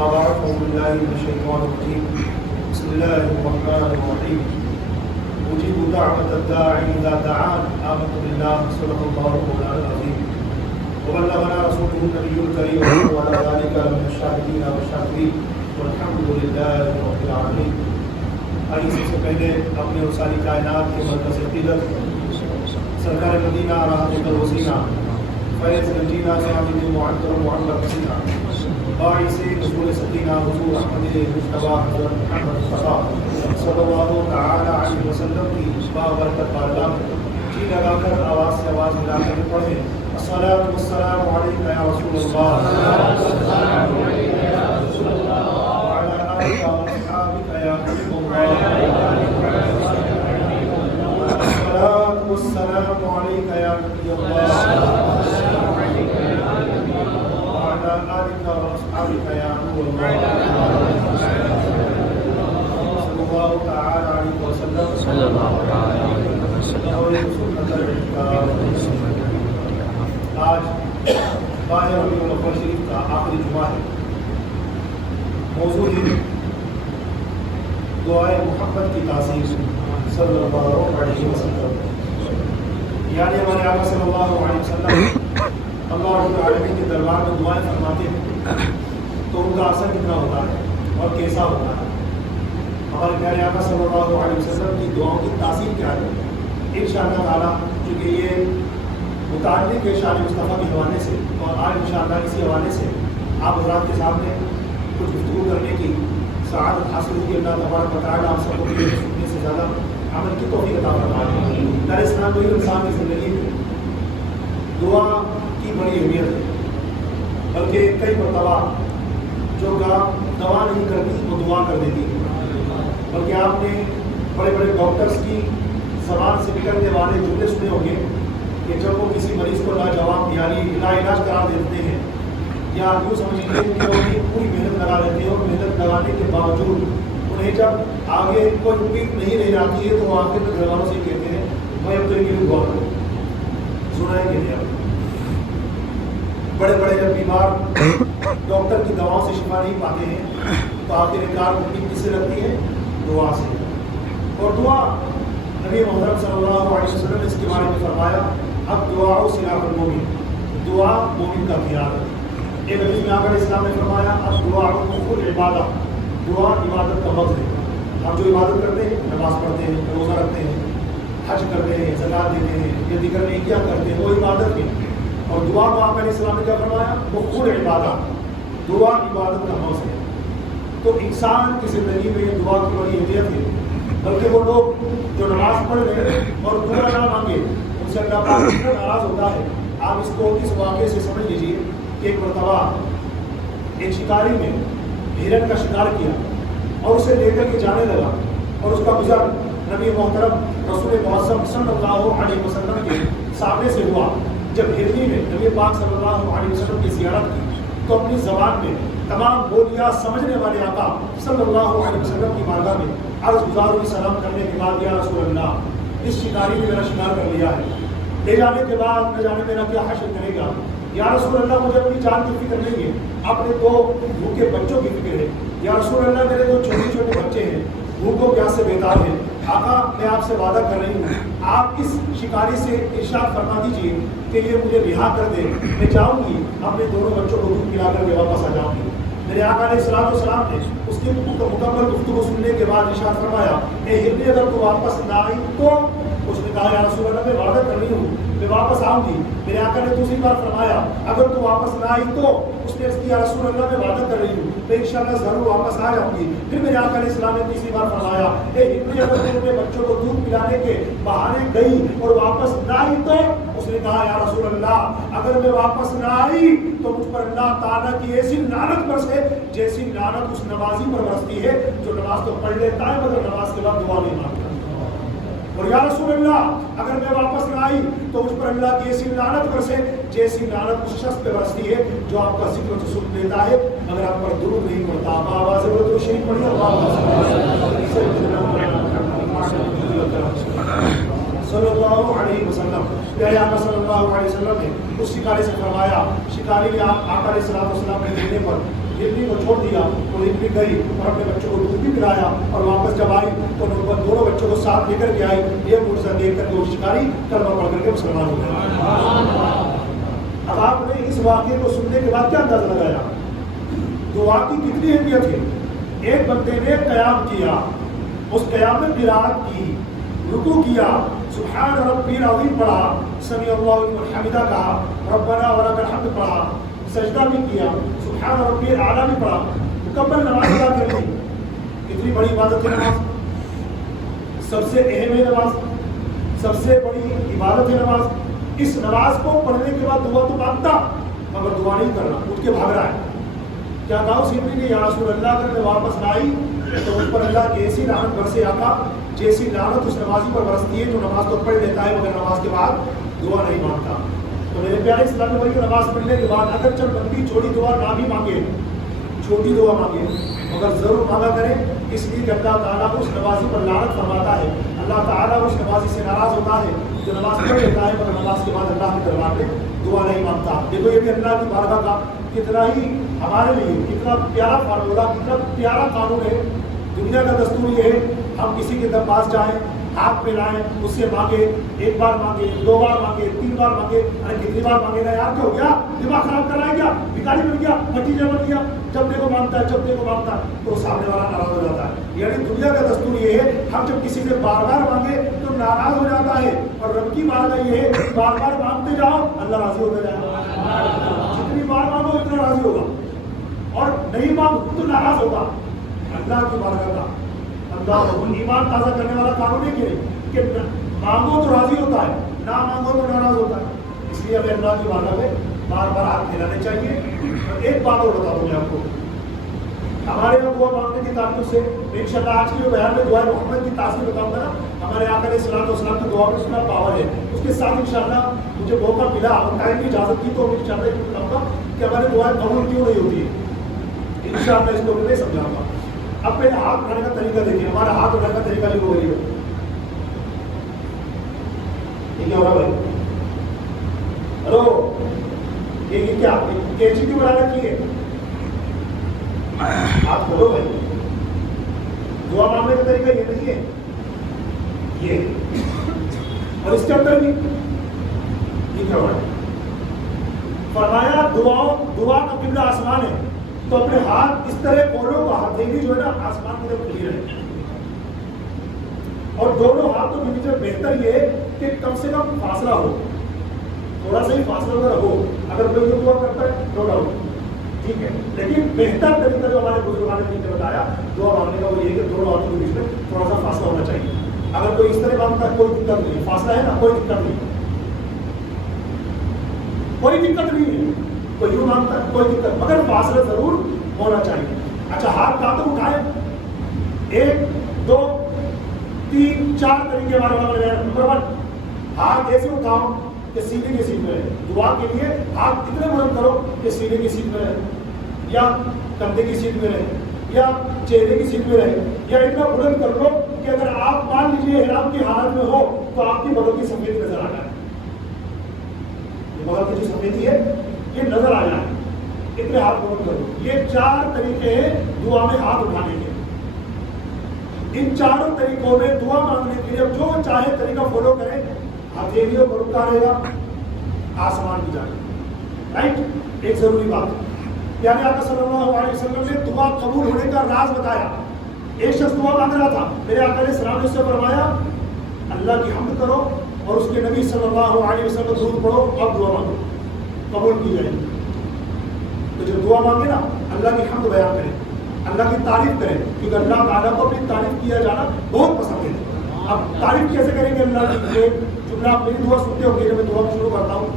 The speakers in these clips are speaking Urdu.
أما بعد أعوذ بالله من الشيطان الرجيم بسم الله الرحمن الرحيم أجيب دعوة الداعي إذا دعان آمنت بالله صدق الله مولانا العظيم وبلغنا رسوله النبي الكريم وعلى ذلك من الشاهدين والشاكرين والحمد لله رب العالمين. آئیے سب سے پہلے اپنے ساری کائنات کے مرکز عقیدت سرکار مدینہ راحت الوسینہ فیض نجینہ سعادت معطر معلق سینہ باعث رسول سکینہ حضور احمد مجتبیٰ حضرت محمد مصطفیٰ صلی اللہ تعالی علیہ وسلم کی بابرکت بارگاہ جی لگا کر آواز سے آواز ملا کر پڑھیں الصلاۃ والسلام علیک یا رسول اللہ وعلی آلک واصحابک یا حبیب اللہ الصلاۃ والسلام علیک یا نبی اللہ آلك وأصحابك يا نور الله صلى الله تعالى عليه وسلم صلى الله عليه وسلم. آج ماہ ربیع الاول شریف کا آخری جمعہ ہے. موضوع ہے دعائے محبت کی تاثیر صلی اللہ علیہ وسلم. یعنی ہمارے آقا صلی اللہ علیہ وسلم اللہ رب العالمین کے دربار میں دعائیں فرماتے ہیں تو ان کا اثر کتنا ہوتا ہے اور کیسا ہوتا ہے. ہمارے پیارے آقا صلی اللہ علیہ وسلم کی دعاؤں کی تاثیر کیا ہے انشاءاللہ تعالیٰ, کیونکہ یہ متعلق ہے شان مصطفیٰ کے حوالے سے, اور آج انشاءاللہ اسی حوالے سے آپ حضرات کے سامنے کچھ گفتگو کرنے کی سعادت حاصل ہوئی. اللہ تبارک و تعالیٰ آپ سب کو سننے سے زیادہ عمل کی توفیق عطا فرمائے. در اسلام کوئی انسان کی زندگی میں دعا کی بڑی اہمیت ہے, بلکہ کئی مرتبہ جو دوا نہیں کرتی وہ دعا کر دیتی ہے. بلکہ آپ نے بڑے بڑے ڈاکٹرز کی زبان سے نکلنے والے جملے سنے ہوں گے کہ جب وہ کسی مریض کو لاجواب یعنی لا علاج قرار دیتے ہیں یا یوں سمجھتے ہیں کہ وہ پوری محنت لگا لیتے ہیں, اور محنت لگانے کے باوجود انہیں جب آگے کوئی امید نہیں رہ جاتی ہے تو وہ آخر میں گھر والوں سے کہتے ہیں میں اب تو ان کے لیے دعا کروں. سنا ہے کہ نہیں آپ بڑے بڑے جب بیمار ڈاکٹر کی دواؤں سے شفا نہیں پاتے ہیں تو آخر کار امید کس سے لگتی ہے؟ دعا سے. اور دعا نبی محترم صلی اللہ علیہ وسلم نے اس کے بارے میں فرمایا اب دعا سلاح المومن, دعا مومن کا ہتھیار ہے. ایک حدیث میں آقا اسلام نے فرمایا اب دعا خود عبادت, دعا عبادت کا مقصد ہے. ہم جو عبادت کرتے ہیں, نماز پڑھتے ہیں, روزہ رکھتے ہیں, حج کرتے ہیں, زکات دیتے ہیں, یا دیگر نیکیاں کرتے ہیں, وہ عبادت ہے. اور دعا کو آپ علیہ السلام نے کیا فرمایا وہ خود عبادت, دعا عبادت کا موضوع ہے. تو انسان کی زندگی میں دعا کی بڑی اہمیت ہے. بلکہ وہ لوگ جو نماز پڑھ رہے ہیں اور دعا نہ مانگے ان سے اللہ پاک اتنا ناراض ہوتا ہے. آپ اس کو اس واقعے سے سمجھ لیجیے کہ ایک مرتبہ ایک شکاری نے ہرن کا شکار کیا اور اسے لے کر کے جانے لگا, اور اس کا گزر نبی محترم رسول معظم صلی اللہ علیہ وسلم کے سامنے سے ہوا. جب ہرنی نے نبی پاک صلی اللہ علیہ وسلم کی زیارت کی تو اپنی زبان میں تمام بولیاں سمجھنے والے آقا صلی اللہ علیہ وسلم کی بارگاہ میں عرض گزار ہوئی سلام کرنے کے بعد یا رسول اللہ اس شکاری نے میرا شکار کر لیا ہے, لے جانے کے بعد نہ جانے میرا کیا حشر کرے گا. یا رسول اللہ مجھے اپنی جان کی فکر نہیں ہے, اپنے دو بھوکے بچوں کی فکر ہے. یا رسول اللہ میرے دو چھوٹے چھوٹے بچے ہیں, بھوکوں پیاس سے بیدار ہیں. آقا میں آپ سے وعدہ کر رہی ہوں, آپ اس شکاری سے ارشاد فرما دیجیے کہ یہ مجھے رہا کر دے, میں جاؤں گی اپنے دونوں بچوں کو دودھ پلا کر کے واپس آ جاؤں گی. میرے آقا علیہ السلام نے اس کی مکمل گفتگو سننے کے بعد ارشاد فرمایا اے ہرنی اگر تو واپس نہ آئی تو, اس نے کہا یا رسول اللہ میں وعدہ کر رہی ہوں میں واپس آؤں گی. میرے آقا نے دوسری بار فرمایا اگر تو واپس نہ آئی تو, اس نے کیا رسول اللہ میں وعدہ کر رہی ہوں میں انشاءاللہ ضرور واپس آ جاؤں گی. پھر میرے آقا علیہ السلام نے تیسری بار فرمایا اے ہرنی اگر تو اپنے بچوں کو دودھ پلانے کے بہانے گئی اور واپس نہ آئی تو, اس نے کہا یا رسول اللہ اگر میں واپس نہ آئی تو مجھ پر اللہ تعالیٰ کی ایسی لعنت برسے جیسی لعنت اس نمازی پر برستی ہے جو نماز تو پڑھ لیتا ہے مگر نماز کے بعد دعا نہیں مانگتا. اور یا رسول اللہ اگر میں واپس نہ آئی تو مجھ پر اللہ کی ایسی لعنت برسے جیسی لعنت اس شخص پہ برستی ہے جو آپ کا ذکر تو سن لیتا ہے مگر آپ پر درود نہیں پڑتا. آپ آواز درود شریف پڑھیے صلی اللہ علیہ وسلم. پیارے آقا صلی اللہ علیہ وسلم نے اس شکاری سے فرمایا, شکاری نے آقا علیہ السلام کے دینے پر ہندی کو چھوڑ دیا تو ہندی گئی اور اپنے بچوں کو دودھ بھی پلایا اور واپس جب آئی تو دونوں بچوں کو ساتھ لے کر کے آئی. یہ معجزہ دیکھ کر کے وہ شکاری کلمہ پڑھ کر کے مسلمان ہو گئے. اب آپ نے اس واقعے کو سننے کے بعد کیا اندازہ لگایا دعا کی کتنی اہمیت ہے. ایک بندے نے قیام کیا, اس قیام میں قرات کی, رکوع کیا, سبحان ربی العظیم پڑھا, سمیع اللہ لمن حمدہ کہا, ربنا ولک الحمد پڑھا, سجدہ بھی کیا, سبحان ربی الاعلیٰ بھی پڑھا, مکمل نماز ادا کر لی. کتنی بڑی عبادت ہے نماز, سب سے اہم ہے نماز, سب سے بڑی عبادت ہے نماز. اس نماز کو پڑھنے کے بعد دعا تو مانگتا مگر دعا نہیں کرنا, اٹھ کے بھاگ رہا ہے. کیا کہا اس ہندی نے یا رسول اللہ اگر میں واپس نہ آئی تو اس پر اللہ کی ایسی لعنت برسے آقا جیسی لعنت اس نمازی پر برستی ہے جو نماز تو پڑھ لیتا ہے مگر نماز کے بعد دعا نہیں مانگتا. تو میرے پیارے اسلامی بھائی نماز پڑھنے کے بعد اگر چل بندی چھوٹی دعا نہ بھی مانگے, چھوٹی دعا مانگے مگر ضرور مانگا کرے, اس لیے کہ اللہ تعالیٰ اس نمازی پر لعنت فرماتا ہے. اللہ تعالیٰ اس نمازی سے ناراض ہوتا ہے جو نماز پڑھ لیتا ہے مگر نماز کے بعد اللہ کے دربار میں دعا نہیں مانگتا. دیکھو یہ بھی اللہ کی بارگاہ کا کتنا ہی ہمارے لیے کتنا پیارا فارمولہ, کتنا پیارا قانون ہے. دنیا کا دستور یہ ہے ہم کسی کے پاس جائیں, ہاتھ پھیلائیں, اس سے مانگے, ایک بار مانگے, دو بار مانگے, تین بار مانگے, ارے کتنی بار مانگے گا یار, کیا ہو گیا, دماغ خراب کر رہا ہے کیا, بھکاری بن گیا, بھتیجا بن گیا, جب دیکھو مانگتا ہے, جب دیکھو مانگتا ہے, تو سامنے والا ناراض ہو جاتا ہے. یعنی دنیا کا دستور یہ ہے ہم جب کسی سے بار بار مانگے تو ناراض ہو جاتا ہے, اور رب کی بارگاہ یہ ہے بار بار مانگتے جاؤ اللہ راضی ہوتا جائے گا. جتنی بار مانگو اتنا راضی ہوگا, اور نہیں مانگو تو ناراض ہوگا. اللہ کی بارگاہ کا اللہ ایمان تازہ کرنے والا قانون ہے کہ مانگو تو راضی ہوتا ہے, نہ مانگو تو ناراض ہوتا ہے. اس لیے ہمیں اللہ کی بارگاہ میں بار بار ہاتھ پھیلانے چاہیے. اور ایک بات اور بتا دوں میں آپ کو, ہمارے یہاں دعا مانگنے کی تعلق سے انشاءاللہ آج کے جو بیان میں دعا محمد کی تاثیر بتاؤں گا نا, ہمارے آقا علیہ الصلوۃ والسلام کی دعا میں سنا پاور ہے. اس کے ساتھ انشاءاللہ مجھے موقع ملا اور ٹائم کی اجازت کی تو انشاءاللہ یہ بتاؤں گا کہ ہماری دعائیں قبول کیوں نہیں ہوتی ہے. انشاءاللہ اس کو میں سمجھاؤں گا. اب پہلے ہاتھ اٹھانے کا طریقہ دیکھیے, ہمارا ہاتھ اٹھانے کا طریقہ لکھو گئی ہے. ٹھیک ہے ہو رہا بھائی, ہلو, یہ کیا کینچی کیوں بنا رکھی ہے, آپ کھولو بھائی. دعا مانگنے کا طریقہ یہ نہیں ہے, یہ اور اس کے اندر بھی یہ کیا ہو رہا ہے. فرمایا دعا کا قبلہ آسمان ہے, تو اپنے ہاتھ اس طرح کھولو تو ہتھیلی جو ہے نا آسمان کی طرف کھلی رہے, اور دونوں ہاتھوں کے بیچ میں بہتر یہ ہے کہ کم سے کم فاصلہ ہو, تھوڑا سا ہی فاصلہ اگر ہو, اگر کوئی دعا کرتا ہے نو ڈاؤٹ ٹھیک ہے, لیکن بہتر طریقہ جو ہمارے بزرگان نے بتایا دعا مانگنے کا وہ یہ کہ دونوں ہاتھوں کے بیچ میں تھوڑا سا فاصلہ ہونا چاہیے. اگر کوئی اس طرح مانگتا ہے کوئی دقت نہیں, فاصلہ ہے نا کوئی دقت نہیں, کوئی دقت نہیں ہے. کوئی یوں مانگتا ہے کوئی دقت, مگر فاصلہ ضرور ہونا چاہیے. اچھا ہاتھ کہاں تک اٹھائیں, 1 2 3 4 طریقے ہمارے وہاں لگائے. نمبر 1 ہاتھ ایسے اٹھاؤ کہ سینے کی سیٹ میں رہے. دعا کے لیے ہاتھ اتنے بلند کرو کہ سینے کی سیٹ میں رہے, یا کندھے کی سیٹ میں رہے, یا چہرے کی سیٹ میں رہے, یا اتنا بلند کر لو کہ اگر آپ مان لیجیے احرام کی حالت میں ہو تو آپ کی بغل کی سفید نظر آ جائے. بغل کی جو سفیدی ہے یہ نظر آ جائے, اتنے ہاتھ بلند کرو. یہ 4 طریقے ہیں دعا میں ہاتھ اٹھانے کے. ان چاروں طریقوں میں دعا مانگنے کے لیے جو چاہے طریقہ فالو کریں, ہتھیلیوں کو رکھا رہے گا آسمان کی جانب. رائٹ, ایک ضروری بات پیارے آقا صلی اللہ علیہ وسلم نے دعا قبول ہونے کا راز بتایا. ایک شخص دعا مانگ رہا تھا, میرے آقا علیہ السلام نے اس سے فرمایا اللہ کی حمد کرو اور اس کے نبی صلی اللہ علیہ وسلم درود پڑھو, اب دعا مانگو قبول کی جائے گی. تو جب دعا مانگے نا اللہ کی حمد بیان کریں, اللہ کی تعریف کریں, کیونکہ اللہ تعالیٰ کو اپنی تعریف کیا جانا بہت پسند ہے. اب تعریف کیسے کریں گے اللہ کی, یہ جملہ آپ میری دعا سنتے ہو گے جب میں دعا شروع کرتا ہوں,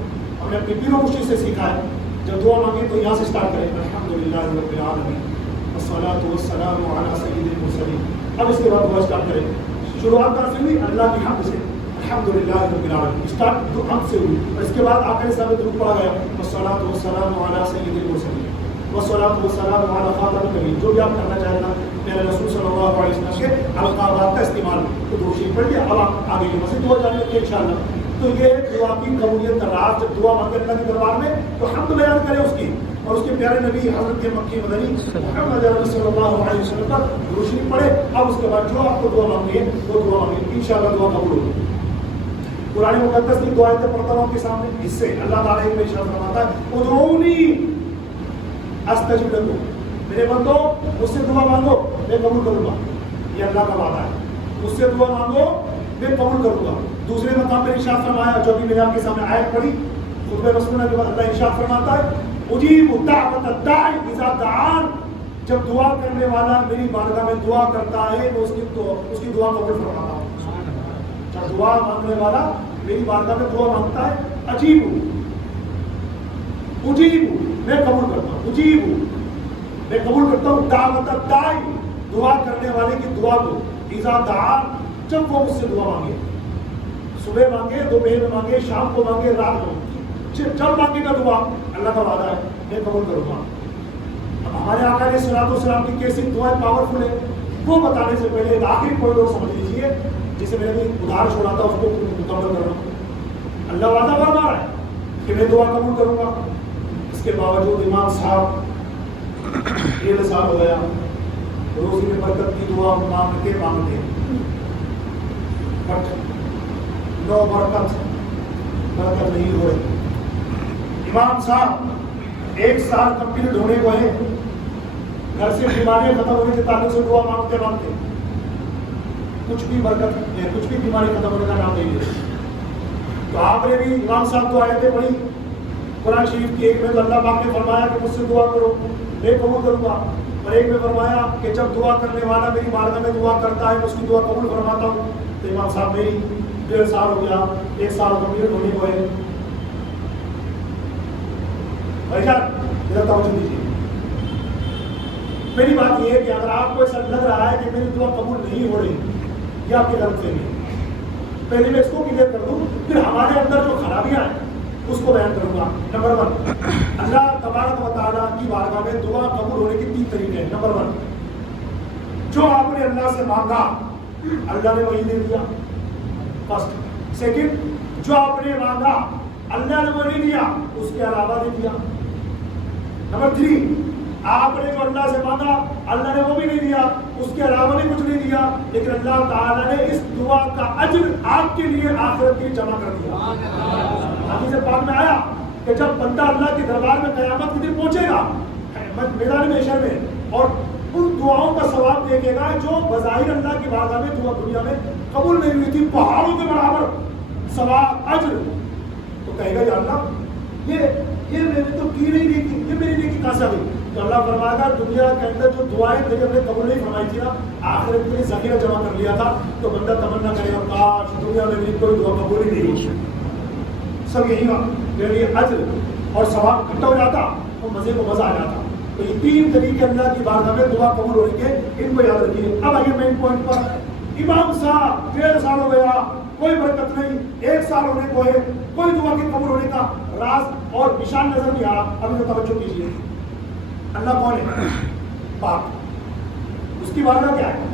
ہم نے اپنی پیروں مشکل سے سیکھا ہے. جب دعا مانگے تو یہاں سے اسٹارٹ کریں الحمدللہ رب العالمین والصلاۃ والسلام علی سید المرسلین. اب اس کے بعد دعا اسٹارٹ کریں. شروعات کہاں سے ہوئی, اللہ کی حمد سے, الحمدللہ رب العالمین اسٹارٹ حمد سے ہوئی. اور اس کے بعد آخر صاحب درود پڑھا گیا والصلاۃ والسلام علی سید المرسلین والصلاۃ والسلام علی خاتم النبیین. جو بھی آپ کرنا چاہیں نا میرے رسول صلی اللہ علیہ وسلم کے القابات کا استعمال تو دو شریف پڑھ لیا. اب آپ آگے کی مسجد دعا جانے لگے انشاءاللہ. تو یہ دعا کی قبولیت کا راز, جب دعا مانگے اللہ کے دربار میں تو حمد بیان کریں اس کی, اور اس کے پیارے نبی حضرت مکی مدنی محمد صلی اللہ علیہ وسلم پر روشنی پڑے. اب اس کے بعد جو آپ کو دعا مانگنی ہے وہ دعا مانگیں، انشاءاللہ دعا قبول ہوگی. قرآن مقدس کی دعائیں پڑھتا ہوں آپ کے سامنے. اس سے اللہ تعالیٰ ایک ارشاد فرماتا ہے ادعونی استجب لکم، میرے بندو مجھ سے دعا مانگو میں قبول کروں گا. یہ اللہ کا وعدہ ہے، مجھ سے دعا مانگو میں قبول کروں گا. دوسرے مقام پر ارشاد فرمایا جو بھی میں نے آپ کے سامنے آیت پڑھی خطبہ مسنونہ کے بعد اللہ ارشاد فرماتا ہے اجیب دعوت الداعی اذا دعان، جب دعا کرنے والا میری بارگاہ میں دعا کرتا ہے تو اس کی دعا قبول فرماتا ہوں. جب دعا مانگنے والا میری بارگاہ میں دعا مانگتا ہے اجیب میں قبول کرتا ہوں، اجیب میں قبول کرتا ہوں دعوت الداعی، دعا کرنے والے کی دعا کو، اذا دعان جب وہ مجھ سے دعا مانگے، صبح مانگے، دوپہر میں مانگے، شام کو مانگے، رات کو جب مانگے گا دعا اللہ کا وعدہ ہے میں قبول کروں گا. اب ہمارے آقا علیہ الصلوۃ والسلام کی کیسی دعائیں پاورفل ہے وہ بتانے سے پہلے ایک آخری پوائنٹ اور سمجھ لیجیے جسے میں نے ادھار چھوڑا تھا اس کو مکمل کرنا. اللہ وعدہ فرما رہا ہے کہ میں دعا قبول کروں گا. اس کے باوجود امام صاحب 1.5 سال ہو گیا روزی میں برکت کی دعا مانگتے بٹ نو برکت نہیں ہو رہی. امام صاحب 1 سال کمپلیٹ ہونے کو ہے، گھر سے بیماریاں ختم ہونے کے تعلق سے دعا مانگتے کچھ بھی برکت کچھ بھی بیماری ختم ہونے کا نام نہیں ہے. تو آپ نے بھی امام صاحب کو آیتیں پڑھی قرآن شریف کی. ایک میں تو اللہ پاک نے فرمایا کہ مجھ سے دعا کرو میں قبول کروں گا، اور ایک میں فرمایا کہ جب دعا کرنے والا میری بارگاہ میں دعا کرتا ہے اس کی دعا قبول فرماتا ہوں. تو امام صاحب میری 1.5 سال ہو گیا، 1 سال کمپلیٹ ہونے کو ہے. بھائی جان میرا توجہ دیجیے، میری بات یہ ہے کہ اگر آپ کو ایسا لگ رہا ہے کہ میری دعا قبول نہیں ہو رہی یہ آپ کی غلط فہمی ہے. پہلے میں اس کو کلیئر کر دوں پھر ہمارے اندر جو خرابیاں ہیں اس کو بیان کروں گا. نمبر 1 اللہ تبارک و تعالیٰ کی بارگاہ میں دعا قبول ہونے کے 3 طریقے ہیں. نمبر 1 جو آپ نے اللہ سے مانگا اللہ نے وہی دے دیا، فرسٹ. سیکنڈ جو آپ نے مانگا اللہ نے وہ نہیں دیا اس کے علاوہ دے دیا. نمبر 3 آپ نے جو اللہ سے مانگا اللہ نے وہ بھی نہیں دیا اس کے علاوہ بھی کچھ نہیں دیا، لیکن اللہ تعالیٰ نے اس دعا کا اجر آپ کے لیے آخرت کے لیے جمع کر دیا. حدیث پاک میں آیا کہ جب بندہ اللہ کے دربار میں قیامت کے دن پہنچے گا میدان محشر میں اور ان دعاؤں کا ثواب دیکھے گا جو بظاہر اللہ کی بارگاہ میں دعا دنیا میں قبول نہیں ہوئی تھی پہاڑوں کے برابر ثواب اجر، تو کہے گا یا اللہ یہ میں نے تو کی نہیں تھی، یہ میری نیکی کہاں سے ہوئی؟ تو اللہ فرمائے گا دنیا کے اندر جو دعائیں تیرے نے قبول نہیں فرمائی تھی نا آخرت کے لیے ذخیرہ جمع کر لیا تھا. تو بندہ تمنا کرے گا کاش دنیا میں میری کوئی دعا قبول ہی نہیں ہوئی. سب یہی میرے لیے اجر اور ثواب اکٹھا ہو جاتا تو مزے کو مزہ آ جاتا. تو یہ 3 طریقے اللہ کی بارگاہ میں دعا قبول ہونے کے ان کو یاد رکھیے. اب آئیے مین پوائنٹ پر. امام صاحب 1.5 سال ہو گیا کوئی برکت نہیں، 1 سال ہونے کو ہے کوئی دعا کے قبول ہونے کا راز اور نشان نظر نہیں آ رہا. ابھی تو توجہ کیجیے اللہ کون ہے؟ پاک. اس کی بارگاہ کیا ہے؟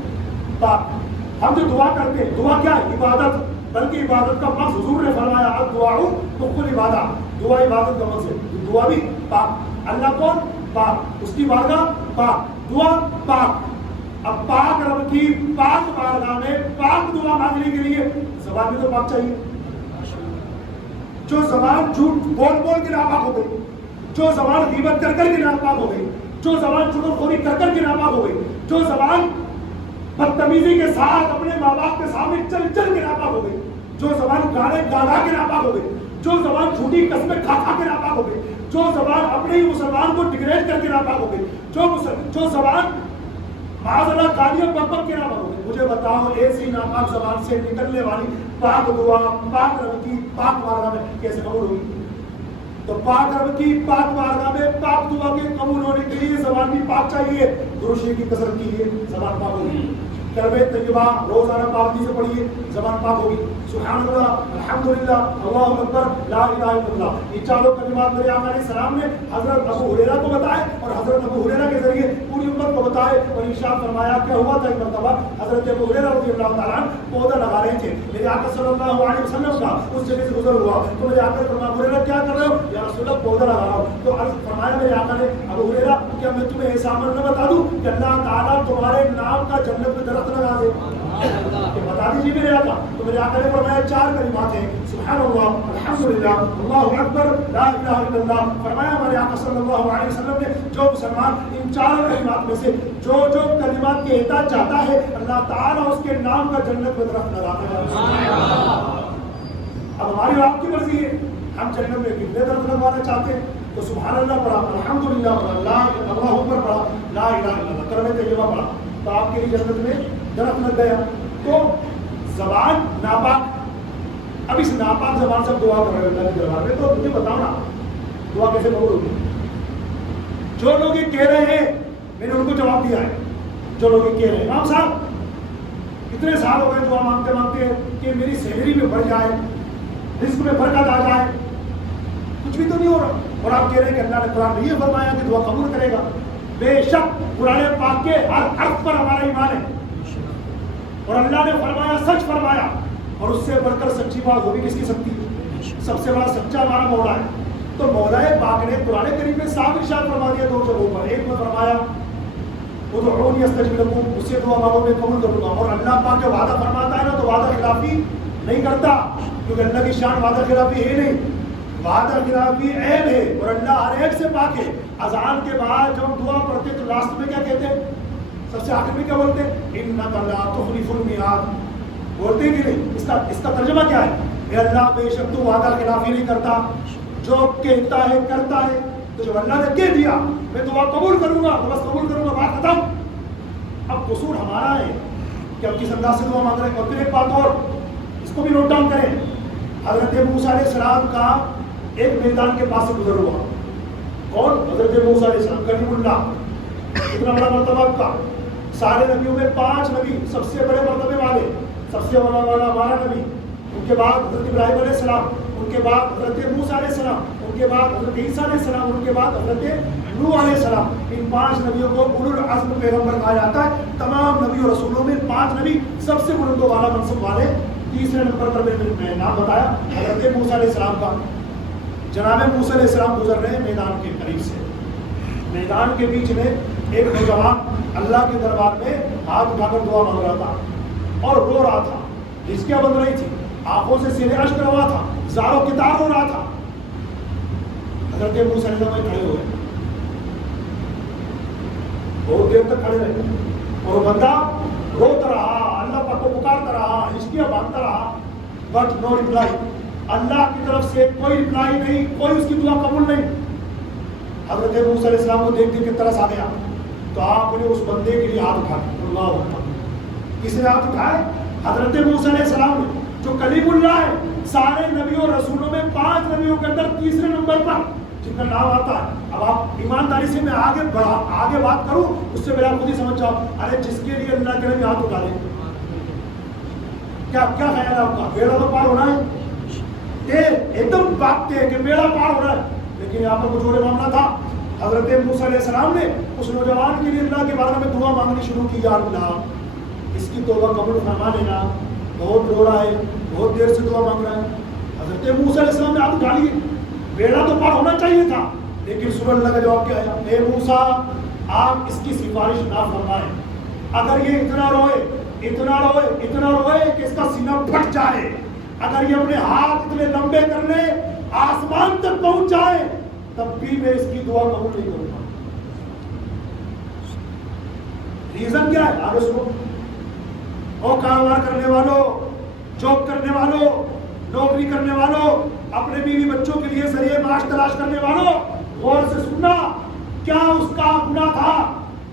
پاک. ہم جو دعا کرتے ہیں دعا کیا ہے؟ عبادت، بلکہ عبادت کا مقصد حضور نے فرمایا الدعاء تحفۃ العبادۃ، دعا عبادت کا مقصد. دعا بھی پاک. اللہ کون؟ پاک. اس کی بارگاہ پاک، دعا پاک. اب پاک رب کی پاک بارگاہ میں پاک دعا مانگنے کے لیے زبان بھی تو پاک چاہیے. جو زبان جھوٹ بول کے ناپاک ہو گئی، جو زبان غیبت کر کے ناپاک ہو گئی، جو زبان چغلخوری کر کے ناپاک ہو گئی، جو زبان بدتمیزی کے ساتھ اپنے ماں باپ کے سامنے چل کے ناپاک ہو گئی، جو زبان گانے گا کے ناپاک ہو گئی، جو زبان جھوٹی قسمیں کھا کے ناپاک ہو گئی، جو زبان اپنے ہی مسلمان کو ڈگریڈ کر کے ناپاک ہو گئی، جو زبان معاذ اللہ گالیاں بک کے ناپاک ہو گئی. مجھے بتاؤ ایسی ناپاک زبان سے نکلنے والی پاک دعا پاک رب کی پاک بارگاہ میں کیسے قبول ہوگی؟ تو پاک رب کی پاک بارگاہ میں پاک دعا کے قبول ہونے کے لیے زبان بھی پاک چاہیے. درود شریف کی کثرت کیجیے زبان پاک ہوگی. کلمہ طیبہ روزانہ پابندی سے پڑھیے زبان پاک ہوگی. سبحان اللہ، الحمدللہ، اللہ اکبر، لا الہ الا اللہ، یہ چاروں کلمات میرے آقا علیہ السلام نے حضرت ابو ہریرہ کو بتائے اور حضرت ابو ہریرہ کے ذریعے پوری امت کو بتائے. آئے اور ارشاد فرمایا کہ ہوا تھا ایک مرتبہ حضرت ابو ہریرہ رضی اللہ تعالیٰ عنہ پودا لگا رہے تھے، میرے آقا صلی اللہ علیہ وسلم کا اس جگہ سے گزر ہوا تو میرے آقا نے فرمایا ابو ہریرہ کیا کر رہے ہو؟ یا رسول اللہ پودا لگا رہا ہوں۔ تو عرض فرمایا میرے آقا نے ابو ہریرہ کیا میں تمہیں ایسا عمل نہ بتا دوں کہ اللہ تعالیٰ تمہارے نام کا جنت میں درخت لگا دے؟ کہ بتا دیجیے میرے آقا۔ تو میرے آقا نے فرمایا 4 کلمات ہیں، سبحان اللہ، الحمدللہ، اللہ اکبر، لا الہ الا اللہ۔ فرمایا ہمارے آقا صلی اللہ علیہ وسلم نے جو مسلمان ان 4 کلمات میں سے جو کلمات کہتا چاہتا ہے اللہ تعالیٰ اس کے نام کا جنت میں درخت لگاتا ہے۔ اب ہماری آپ کی مرضی ہے، ہم جنت میں کتنے درخت لگوانا چاہتے ہیں؟ تو سبحان اللہ پڑھا، الحمدللہ پڑھا، اللہ اکبر پڑھا، لا الہ الا اللہ، کلمہ طیبہ پڑھا، تو آپ کے لیے جنت میں درخت لگ گیا۔ تو زبان ناپاک، اب اس ناپاک زبان سے دعا کر رہے ہیں اللہ کے دربار میں، تو مجھے بتاؤ نا دعا کیسے قبول ہوگی؟ جو لوگ یہ کہہ رہے ہیں میں نے ان کو جواب دیا ہے، جو لوگ یہ کہہ رہے ہیں امام صاحب اتنے سال ہو گئے دعا مانگتے مانگتے کہ میری سیلری میں بڑھ جائے، رزق میں برکت آ جائے، کچھ بھی تو نہیں ہو رہا، اور آپ کہہ رہے ہیں کہ اللہ نے قرآن میں یہ فرمایا کہ دعا قبول کرے گا۔ بے شک قرآن پاک کے ہر حرف پر ہمارا ایمان ہے، اور اللہ نے فرمایا سچ فرمایا، اور اس سے بڑھ کر سچی بات ہو بھی کس کی سکتی ہے؟ سب سے بڑا سچا ہمارا مولا ہے۔ تو مولا پاک نے قرآن کریم میں صاف ارشاد فرما دیا 2 جگہوں پر، ایک میں فرمایا ادعونی استجب لکم، اس سے دعا مانگو میں قبول کروں گا، اور اللہ پاک جو وعدہ فرماتا ہے نا تو وعدہ خلافی نہیں کرتا، کیونکہ اللہ کی شان وعدہ خلافی ہے نہیں، وعدہ خلافی عیب ہے اور اللہ ہر عیب سے پاک ہے۔ اذان کے بعد جب ہم دعا پڑھتے تو لاسٹ میں کیا کہتے ہیں؟ سب سے آخر میں کیا بولتے ہیں؟ انک لا تخلف المیعاد، بولتے ہیں کہ نہیں؟ اس کا ترجمہ کیا ہے؟ اے اللہ بے شک تو وعدہ خلافی نہیں کرتا، جو کہتا ہے کرتا ہے، تو جب اللہ نے کہہ دیا میں دعا قبول کروں گا تو بس قبول کروں گا، بات ختم۔ اب قصور ہمارا ہے کہ اب کس انداز سے دعا مانگ رہے ہیں۔ اور پھر ایک بات اور، اس کو بھی نوٹ ڈاؤن کریں، حضرت موسیٰ علیہ السلام کا ایک میدان کے پاس سے گزر ہوا، کون؟ حضرت موسیٰ علیہ السلام، کلیم اللہ، اتنا بڑا مرتبہ کا، سارے نبیوں میں 5 نبی سب سے بڑے مرتبے والے، سب سے بڑا والا ہمارا نبی، ان کے بعد حضرت ابراہیم علیہ السلام، ان کے بعد حضرت موسیٰ علیہ السلام، ان کے بعد حضرت عیسیٰ علیہ السلام، ان کے بعد حضرت نوح علیہ السلام۔ ان 5 نبیوں کو اولو العزم پیغمبر کہا جاتا ہے۔ تمام نبی اور رسولوں میں 5 نبی سب سے بلند و بالا منصب والے، تیسرے نمبر پر میں نام بتایا حضرت موسیٰ علیہ السلام کا۔ جناب موسیٰ علیہ السلام گزر رہے ہیں میدان کے قریب سے، میدان کے بیچ میں ایک نوجوان اللہ کے دربار میں ہاتھ اٹھا کر دعا مانگ رہا تھا اور رو رہا تھا، ہچکیاں بن رہی تھی، آنکھوں سے سینے اشک روا تھا، زاروں کی تار ہو رہا تھا۔ حضرت موسیٰ علیہ السلام کھڑے ہوئے، بہت دیر تک کھڑے رہے، اور وہ بندہ روتا رہا، اللہ پاک کو پکارتا رہا، ہچکیاں باندھتا رہا، بٹ نو ریپلائی، اللہ کی طرف سے کوئی ریپلائی نہیں، کوئی اس کی دعا قبول نہیں۔ حضرت موسیٰ علیہ السلام کو دیکھ کے ترس آ گیا، تو آپ نے اس بندے کے لیے ہاتھ اٹھائے، اللہ اکبر۔ کس نے ہاتھ اٹھائے؟ حضرت موسیٰ علیہ السلام نے، جو کلیم اللہ ہے، سارے نبیوں اور رسولوں میں 5 نبیوں کے اندر تیسرے نمبر پر جن کا نام آتا ہے۔ اب آپ ایمانداری سے میں آگے بات کروں، اس سے پہلے آپ خود ہی سمجھ جاؤ، ارے جس کے لیے اللہ کے نبی ہاتھ اٹھا لیں، کیا خیال ہے آپ کا؟ بیڑا تو پار ہونا ہے، ایک دم بات ہے کہ بیڑا پار ہو رہا ہے، لیکن یہاں پر کچھ اور معاملہ تھا۔ حضرت موسیٰ علیہ السلام نے اس نوجوان کے لیے اللہ کے بارے میں دعا مانگنی شروع کی، یا اللہ اس کی توبہ قبول فرما لینا، بہت رو رہا ہے، بہت دیر سے دعا مانگ رہا ہے۔ حضرت موسیٰ علیہ السلام نے ہاتھ اٹھا لیے، بیڑا تو پار ہونا چاہیے تھا، لیکن سن اللہ کا جواب کیا ہے؟ اے موسیٰ آپ اس کی سفارش نہ فرمائیں، اگر یہ اتنا روئے کہ اس کا سینہ پھٹ جائے، اگر یہ اپنے ہاتھ اتنے لمبے کر لے آسمان تک پہنچ جائے، تب بھی میں اس کی دعا قبول نہیں کروں گا۔ ریزن کیا ہے؟ آگے سنو۔ اور کاروبار کرنے والوں، جاب کرنے والوں، نوکری کرنے والوں، اپنے بیوی بچوں کے لیے ذریعے معاش تلاش کرنے والوں، غور سے سننا، کیا اس کا گناہ تھا؟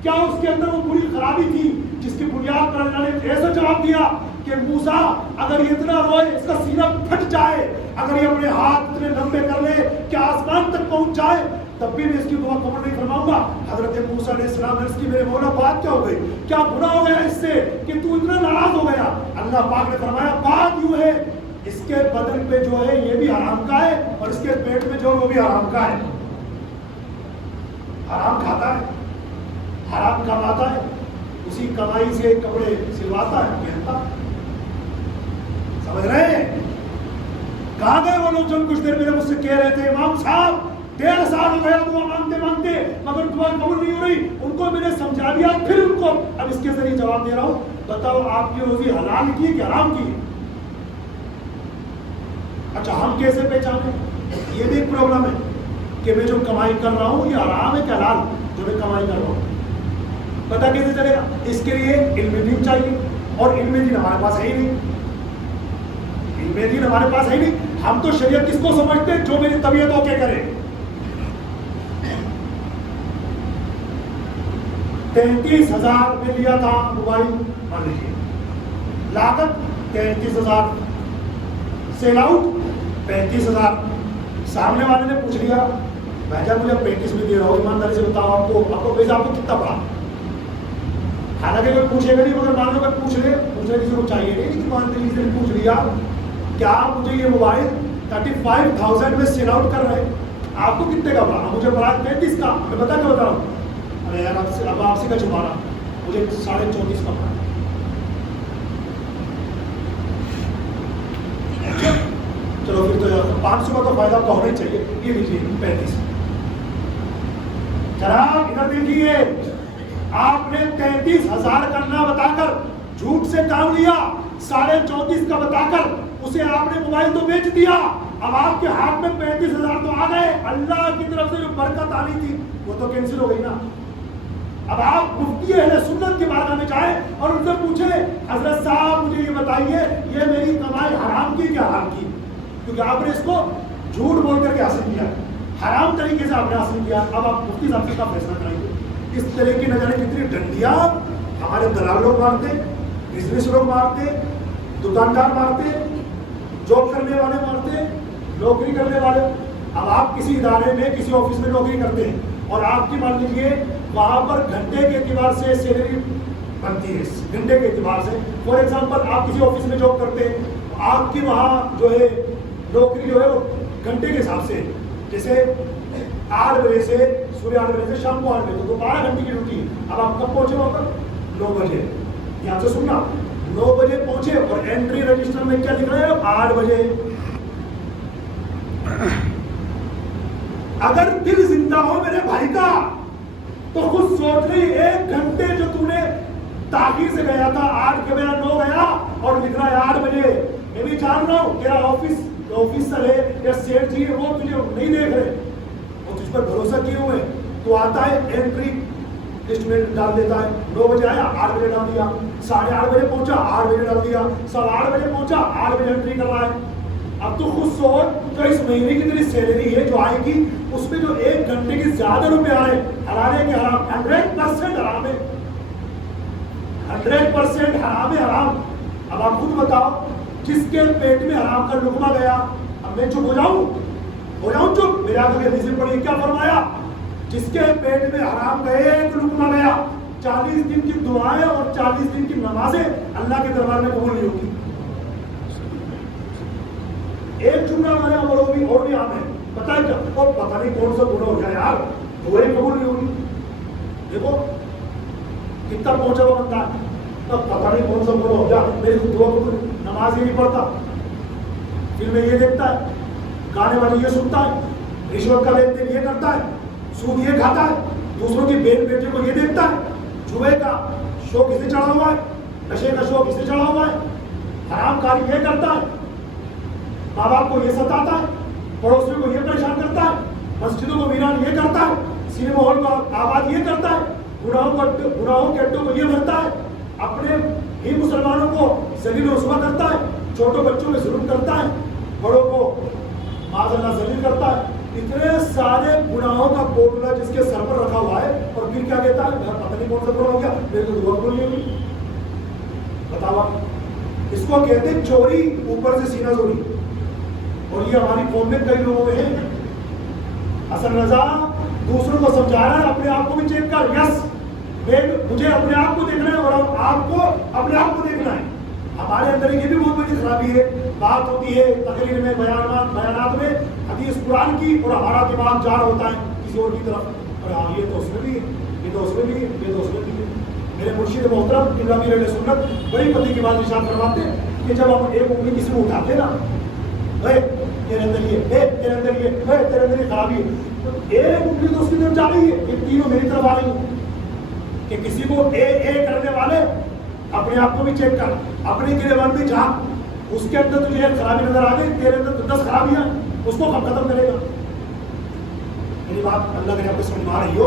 کیا اس کے اندر وہ بری خرابی تھی جس کی بنیاد پر اللہ نے ایسا جواب دیا کہ موسیٰ اگر یہ اتنا روئے اس کا سینہ پھٹ جائے، اگر یہ اپنے ہاتھ اتنے لمبے کر لے کہ آسمان تک پہنچ جائے، تب بھی میں اس کی دعا قبول نہیں فرماؤں گا۔ حضرت موسیٰ علیہ السلام نے اس کی، میرے مولا بات کیا ہو گئی؟ کیا گناہ ہو گیا اس سے کہ تو اتنا ناراض ہو گیا؟ اللہ پاک نے فرمایا بات یوں ہے، اس کے بدن پہ جو ہے یہ بھی حرام کا ہے، اور اس کے پیٹ میں جو وہ بھی حرام کا ہے، حرام کھاتا ہے، حرام کماتا ہے، اسی کمائی سے کپڑے سلواتا ہے، پہنتا. سمجھ رہے ہیں؟ کہاں گئے وہ لوگ جو کچھ دیر پہلے مجھ سے کہہ رہے تھے امام صاحب 1.5 سال ہو گیا دعا مانگتے مانگتے مگر دعا قبول نہیں ہو رہی. ان کو میں نے سمجھا دیا، پھر ان کو اب اس کے ذریعے جواب دے رہا ہوں. بتاؤ آپ کی روزی حلال کی کہ حرام کی؟ اچھا ہم کیسے پہچانے؟ یہ بھی ایک پرابلم ہے کہ میں جو کمائی کر رہا ہوں یہ حرام ہے کہ حلال جو میں کمائی کر رہا ہوں. پتہ کیسے چلے گا؟ اس کے لیے علم دین چاہیے، اور علم دین ہمارے پاس ہے ہی نہیں. علم دین ہمارے پاس ہے ہی نہیں. ہم تو شریعت کس کو سمجھتے ہیں؟ جو میری طبیعت ہو کے کرے. 33,000 میں لیا تھا موبائل، مان لیجیے لاگت 33,000، سیل آؤٹ 35,000. سامنے والے نے پوچھ لیا بھائی جان مجھے 35 میں دے رہا ہوں، ایمانداری سے بتاؤ آپ کو پیسہ آپ کو کتنا پڑا؟ حالانکہ کوئی پوچھے گا نہیں، مگر مان لو کہ پوچھنے کسی کو چاہیے نہیں، ایمانداری سے پوچھ لیا کیا آپ مجھے یہ موبائل 35,000 میں سیل آؤٹ کر رہے ہیں، آپ کو کتنے کا پڑا؟ مجھے پڑا 35 کا. میں بتا کے بتا رہا ہوں. ارے یار اب آپ سے کا چھپا رہا، مجھے 34.5 کا پڑا. چلو پھر تو 500 کا تو فائدہ آپ کو ہونا ہی چاہیے. یہ لیجیے 35. جناب ادھر دیکھیے، آپ نے 33,000 کرنا بتا کر جھوٹ سے کام لیا، 34.5 کا بتا کر اسے آپ نے موبائل تو بیچ دیا. اب آپ کے ہاتھ میں 35,000 تو آ گئے. اللہ کی طرف سے جو برکت آنی تھی وہ تو کینسل ہو گئی نا. اب آپ مفتی اہل سنت کی بارگاہ میں جائیں اور ان سے پوچھیں حضرت صاحب مجھے یہ بتائیے یہ میری کمائی حرام کی کیا حرام کی؟ کیونکہ آپ نے اس کو جھوٹ بول کر کے حاصل کیا، حرام طریقے سے آپ نے حاصل کیا. اب آپ مفتی صاحب سے کا فیصلہ کرائیے. اس طرح کی نہ جانے کتنی ڈنڈیاں ہمارے دلال لوگ مارتے، بزنس لوگ مارتے، دکاندار مارتے، جاب کرنے والے مارتے، نوکری کرنے والے. اب آپ کسی ادارے میں کسی آفس میں نوکری کرتے ہیں اور آپ کی مان لیجیے وہاں پر گھنٹے کے اعتبار سے سیلری بنتی ہے، گھنٹے کے اعتبار سے. فار ایگزامپل آپ کسی آفس میں جاب کرتے ہیں، آپ کی وہاں جو ہے نوکری جو ہے وہ گھنٹے کے حساب سے، جیسے 8 بجے سے صبح 8 بجے سے شام کو 8 بجے تو 12 گھنٹے کی ڈیوٹی. اب آپ کب پہنچے وہاں پر؟ 9 بجے. یہاں سے سننا 9 بجے پہنچے اور انٹری رجسٹر میں کیا لکھ رہے ہیں؟ 8 بجے. اگر دل زندہ ہو میرے بھائی کا تو خود سوچ لی 1 گھنٹے جو تو نے تاخیر سے گیا تھا 8 کے بجے 9 گیا اور لکھ رہا ہے 8 بجے. میں بھی جان رہا ہوں تیرا آفیسر ہے یا سیٹ جی ہے وہ تجھے نہیں دیکھ رہے، وہ تجھ پر بھروسہ کیے ہوئے. تو آتا ہے انٹری لسٹ میں ڈال دیتا ہے. 9 بجے آیا 8 بجے ڈال دیا، 8:30 بجے پہنچا 8 بجے ڈال دیا، 8:15 بجے پہنچا 8 بجے انٹری کر رہا ہے. اب تو خود سوچ جو اس مہینے کی تیری سیلری ہے جو آئے گی اس میں جو 1 گھنٹے کی زیادہ روپے آئے حلال ہے کہ حرام؟ 100% حرام ہے، 100% حرام ہے، حرام. اب آپ خود بتاؤ جس کے پیٹ میں حرام کا لقمہ گیا، اب میں چپ ہو جاؤں چپ؟ میرے آقا کی حدیث میں پڑھی کیا فرمایا؟ جس کے پیٹ میں حرام گئے ایک لقمہ گیا، 40 دن کی دعائیں اور 40 دن کی نمازیں اللہ کے دربار میں قبول نہیں ہوگی. ایک جملہ ہمارے یہاں اور بھی عام ہے، پتہ ہے کیا؟ اور پتہ نہیں کون سا گناہ ہو جائے یار، دعائیں قبول نہیں ہوگی. دیکھو کتنا پہنچا ہوا بندہ ہے، تب پتہ نہیں کون سا گناہ ہو جائے میری دعا قبول، نماز ہی نہیں پڑھتا، فلمیں یہ دیکھتا ہے، گانے والی یہ سنتا ہے، رشوت کا لین دین یہ کرتا ہے، سود یہ کھاتا ہے، دوسروں کی بہن بیٹے کو یہ دیکھتا ہے، جوئے کا شوق اسے چڑھا ہوا ہے، نشے کا شوق اسے چڑھا ہوا ہے، حرام کاری یہ کرتا ہے، ماں باپ کو یہ ستاتا ہے، پڑوسیوں کو یہ پریشان کرتا ہے، مسجدوں کو ویران یہ کرتا ہے، سینما ہال کو آباد یہ کرتا ہے، گناہوں کے اڈوں کو یہ بھرتا ہے، اپنے ہی مسلمانوں کو ذلیل و رسوا کرتا ہے، چھوٹے بچوں میں ظلم کرتا ہے، بڑوں کو معاذ اللہ ذلیل کرتا ہے. اتنے سارے گناہوں کا بوٹلا جس کے سر پر رکھا ہوا ہے اور پھر کیا کہتا ہے پتہ نہیں کون سا گناہ ہو گیا میرے تو دعا قبول نہیں ہوئی. بتاؤ اس کو کہتے ہیں چوری اوپر سے سینہ چوری. اور یہ ہماری قوم میں کئی لوگوں میں ہے. حسن رضا دوسروں کو سمجھا رہا ہے اپنے آپ کو بھی چیک کر. یس مجھے اپنے آپ کو دیکھنا ہے اور آپ کو اپنے آپ کو دیکھنا ہے. ہمارے اندر یہ بھی بہت بڑی خرابی ہے. بات ہوتی ہے تقریر میں بیانات میں حدیث قرآن کی اور ہمارا دماغ جا رہا ہوتا ہے کسی اور کی طرف. اور ہاں یہ تو اس میں بھی دوست بھی بے دوست بھی میرے مرشد محترم قبلہ پیر اہل سنت بڑی پتی کی بات ارشاد فرماتے کہ جب ہم ایک انگلی کسی کو اٹھاتے نا تیرے اندر یہ تیرے اندر یہ تیرے اندر یہ خرابی ہے تو ایک انگلی تو اس کی طرف جا رہی ہے یہ تینوں میری طرف آ رہی ہیں کہ کسی کو اے کرنے والے اپنے آپ کو بھی چیک کر اپنی گریبان بھی جا اس کے اندر تجھے ایک خرابی نظر آ گئی تیرے اندر 10 خرابیاں اس کو کب ختم کرے گا. میری بات اللہ کے آپ کو سمجھ میں آ رہی ہو